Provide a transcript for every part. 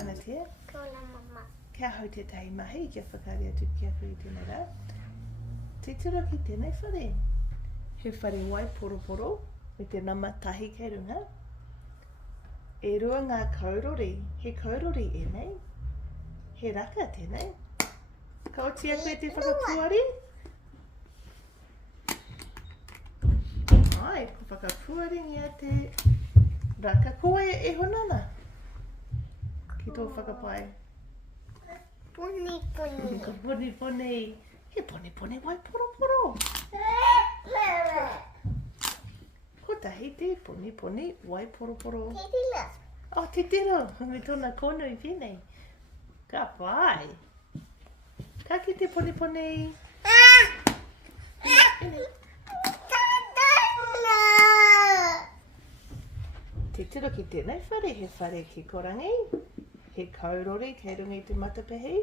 ana te? Ko na mama. Kia hau te tahi mahi, kia whakarea tu kia hui tēnei rā. Te tira ki tēnei whare. He whare wai poroporo, me te nama tahi kei runga. E rua ngā kaurori, he kaurori e nei. He raka tēnei. Ka oti a koe te whakapuari? Ai, ko whakapuari ngia te raka. Ko e honana? Ki tō whakapai. Puni puni. Ko puni puni. He puni puni wai poroporo. Ko tahi te puni puni wai poroporo. Te tila. Oh, te tiro. Me tōna kono i whenei. Ka pai. Ka ki te puni puni. Te tiro ki tēnei whare, he whare ki korangi. He kaurori kei runga i te matapehi.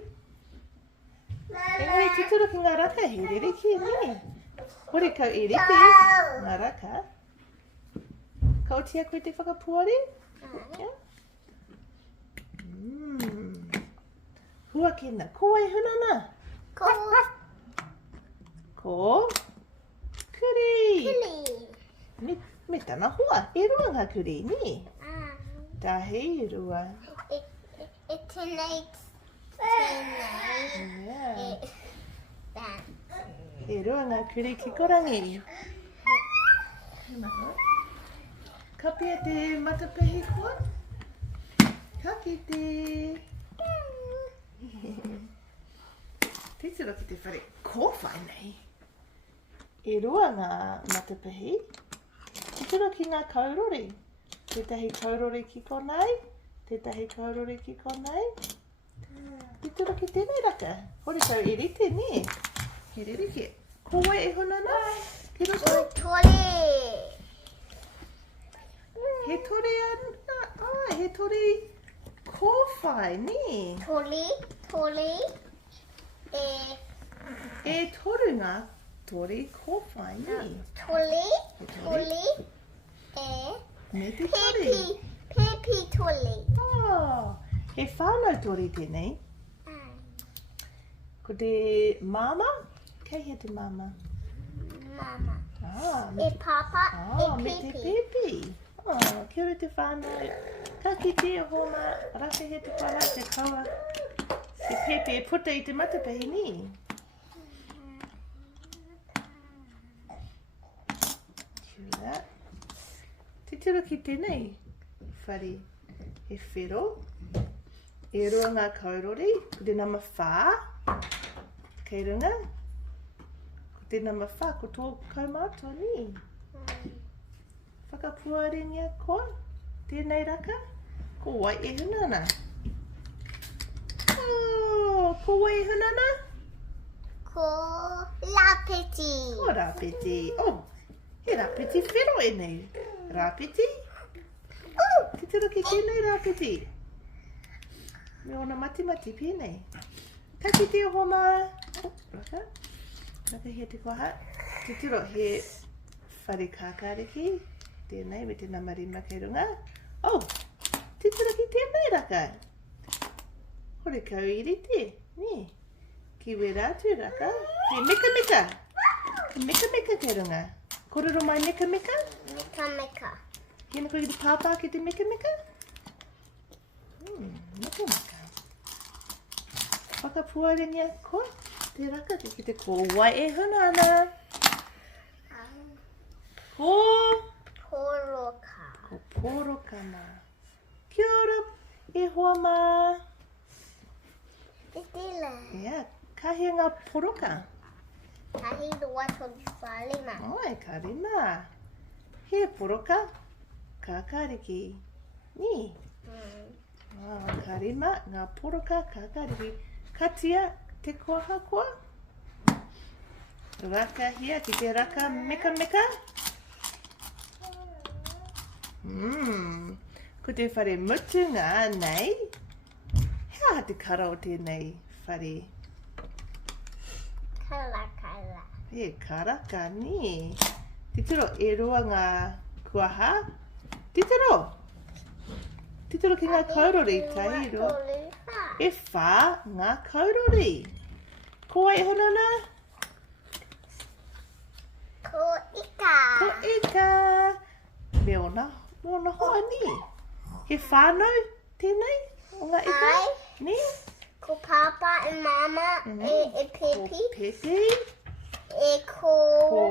Engari te tiro ki ngā raka, he ririki ni. Hore kau i riki, ngā raka. Ka oti a koe te whakapuari? Yeah. Hua kena, ko ai hunana? Ko. Ko. Kuri. Kili. Me tana hoa, e rua ngā kuri ni. Tahi e rua. E tēnei. Yeah. That. E rua ngā kuri ki korangi. Ka pia te matapehi koa? Ka ki te... Te tira ki te whare kōwhai nei. E rua ngā matapehi. Te tira ki ngā kaurori. Tētahi kaurori ki konei. Tētahi kaurori ki konei. Te tira ki tēnei raka. Hore kau e rite ni. He ririki. Ko wai e honana? Ki roto? O tore. He tore ana. He tore kōwhai ni. Tore. E toru ngā tore kōwhai ni. Tole. Me te tore. Pepi tole. Oh, he whānau tore tēnei. Ko te mama? Kei he te mama? Mama. Me E papa. me te pepi. Kia ora te whānau. Ka ki te homa, rake he te whana, te kaua. Te pepe e puta i te matapehi ni. Kia. Te tira ki tēnei whare he whero. E rua ngā kaurori, ko te nama whā. Kei runga. Ko te nama whā, ko tō kaumātua ni. Whakapuari ngia koa, tēnei raka. Ko wai e hunana. Oh, ko wai e hunana? Ko lapeti. Ko rāpeti. Oh, he rāpeti whero e nei. Rāpeti? Te tira ki tēnei rāpeti. Me ona mati pēnei. Ka ki te homa. Raka. Raka he te koha. Te tiro he whare kākāriki. Tēnei me te namarima kei runga. Oh, te tira ki tēnei raka. Hore kau i rite. Ni. Ki we rātu raka. He meka. Meka kei runga. Kororo mai meka. Meka. Kena koe ki te pāpā ki te meka. Meka. Whakapuari ngia koa. Te raka ki te ko wai e hunana. Ko Poroka. Ko porokana. Kia ora e hoa mā. Te tila. Ia, kahia ngā poroka. Tahi rua toki whalima. Oi, ka rima. He poroka. Kākāriki. Ni. Ka rima, ngā poroka kākāriki. Katia te koha koa. Raka hia ki te raka meka. Ko te whare mutunga nei. Hea te kara o tēnei whare. Kala. He karaka ni. Te tiro e roa ngā kuaha. Te Titoro ki ngā kaurori, tahiro. E whā ngā kaurori. Ko ai honona? Ko ika. Ko ika. Me ona hoa ni. He whānau tēnei o ngā ika? Ai. Ni? Ko papa e mama e pepi. Ko pepe. E ko... Ko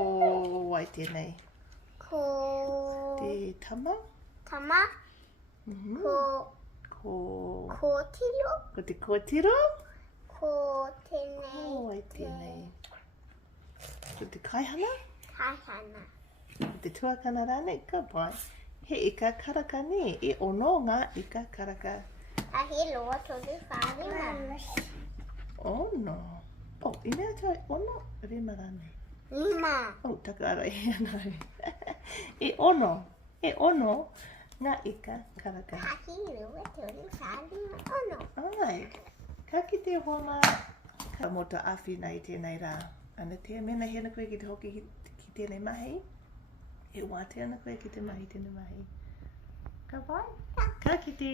wai tēnei. Ko... Te tama. Tama. Ko... Ko tiro. Ko te kōtiro. Ko tēnei. Ko wai tēnei. Ko te kaihana. Kaihana. Ko te tuakana rānei, ka pai. He ika karaka ni. E ono ngā ika karaka. Ahi loa tonu whārima. Ono. Oh, I mea tai ono rima rānei. Lima. Oh, taka ara e anau. E ono ngā ika karaka. Ahi loa tonu whārima ono. Ai, ka ki te hona ka moto awhi nei tēnei rā. Ana te mena hena koe ki te hoki ki tēnei mahi. E wā te ana koe ki te mahi tēnei mahi. Ka wai? Ka ki te